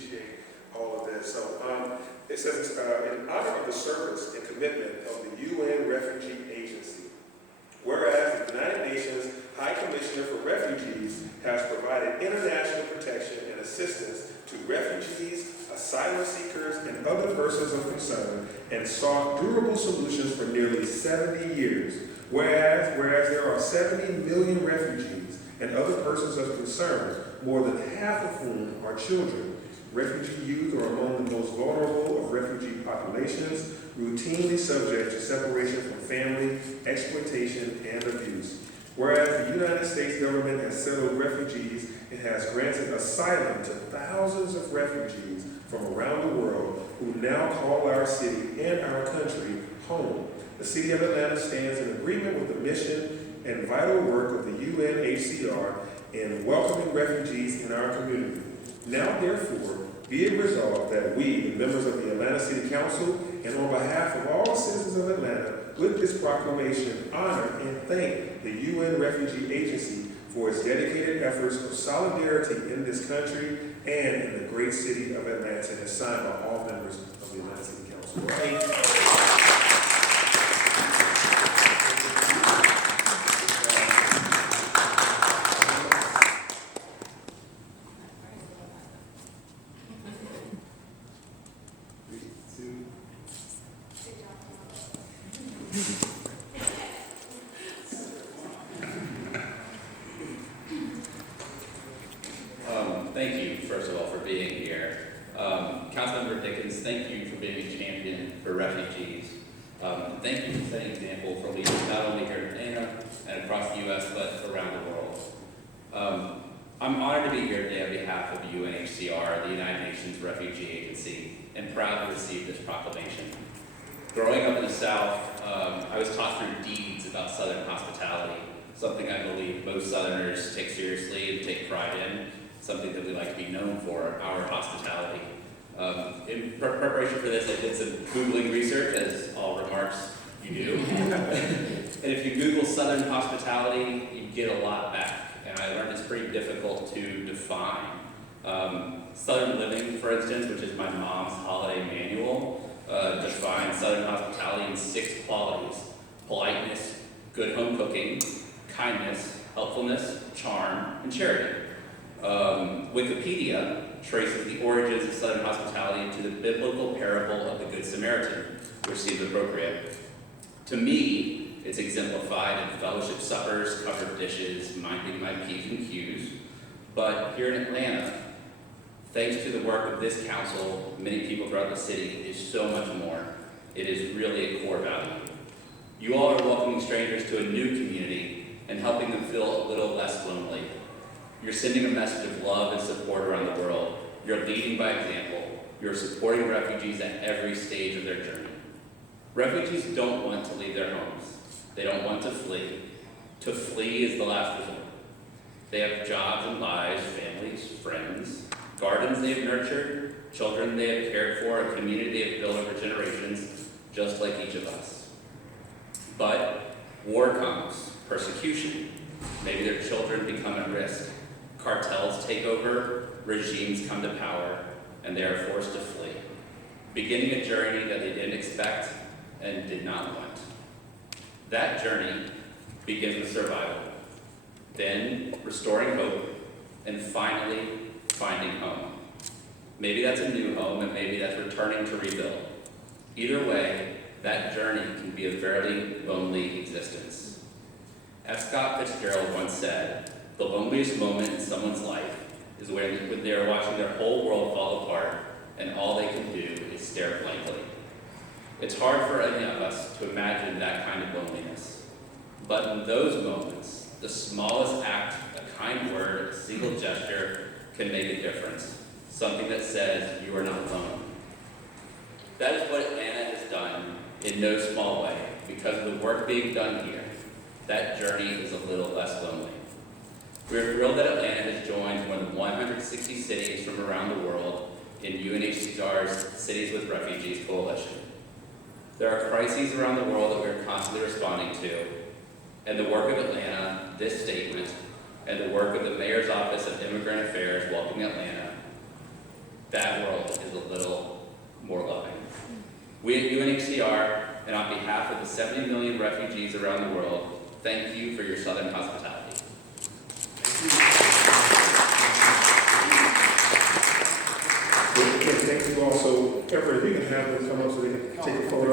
appreciate all of this. So it says, in honor of the service and commitment of the UN Refugee Agency, whereas the United Nations High Commissioner for Refugees has provided international protection and assistance to refugees, asylum seekers, and other persons of concern, and sought durable solutions for nearly 70 years. Whereas there are 70 million refugees and other persons of concern, more than half of whom are children. Refugee youth are among the most vulnerable of refugee populations, routinely subject to separation from family, exploitation, and abuse. Whereas the United States government has settled refugees and has granted asylum to thousands of refugees from around the world who now call our city and our country home. The City of Atlanta stands in agreement with the mission and vital work of the UNHCR in welcoming refugees in our community. Now, therefore, be it resolved that we, the members of the Atlanta City Council, and on behalf of all citizens of Atlanta, with this proclamation, honor and thank the UN Refugee Agency for its dedicated efforts of solidarity in this country and in the great city of Atlanta, and signed by all members of the Atlanta City Council. Thank you, first of all, for being here. Councilmember Dickens, thank you for being a champion for refugees. Thank you for setting an example for leaders not only here in Atlanta and across the U.S., but around the world. I'm honored to be here today on behalf of UNHCR, the United Nations Refugee Agency, and proud to receive this proclamation. Growing up in the South, I was taught through deeds about Southern hospitality, something I believe most Southerners take seriously and take pride in, something that we like to be known for, our hospitality. In preparation for this, I did some Googling research, as all remarks you do. And if you Google Southern hospitality, you get a lot back. And I learned it's pretty difficult to define. Southern living, for instance, which is my mom's holiday manual, defines Southern hospitality in 6 qualities: politeness, good home cooking, kindness, helpfulness, charm, and charity. Wikipedia traces the origins of Southern hospitality to the biblical parable of the Good Samaritan, which seems appropriate. To me, it's exemplified in fellowship suppers, covered dishes, minding my P's and Q's. But here in Atlanta, thanks to the work of this council, many people throughout the city, is so much more. It is really a core value. You all are welcoming strangers to a new community and helping them feel a little less lonely. You're sending a message of love and support around the world. You're leading by example. You're supporting refugees at every stage of their journey. Refugees don't want to leave their homes. They don't want to flee. To flee is the last resort. They have jobs and lives, families, friends, gardens they have nurtured, children they have cared for, a community they have built over generations, just like each of us. But war comes, persecution. Maybe their children become at risk. Cartels take over, regimes come to power, and they are forced to flee, beginning a journey that they didn't expect and did not want. That journey begins with survival, then restoring hope, and finally finding home. Maybe that's a new home, and maybe that's returning to rebuild. Either way, that journey can be a very lonely existence. As Scott Fitzgerald once said, the loneliest moment in someone's life is when they are watching their whole world fall apart and all they can do is stare blankly. It's hard for any of us to imagine that kind of loneliness. But in those moments, the smallest act, a kind word, a single gesture can make a difference. Something that says you are not alone. That is what Atlanta has done in no small way. Because of the work being done here, that journey is a little less lonely. We're thrilled that Atlanta has joined more than 160 cities from around the world in UNHCR's Cities with Refugees Coalition. There are crises around the world that we're constantly responding to, and the work of Atlanta, this statement, and the work of the Mayor's Office of Immigrant Affairs Welcoming Atlanta, that at UNHCR and on behalf of the 70 million refugees around the world, thank you for your Southern hospitality. Okay, thank you all. So, Everett, if you can have them come up so they can take a photo.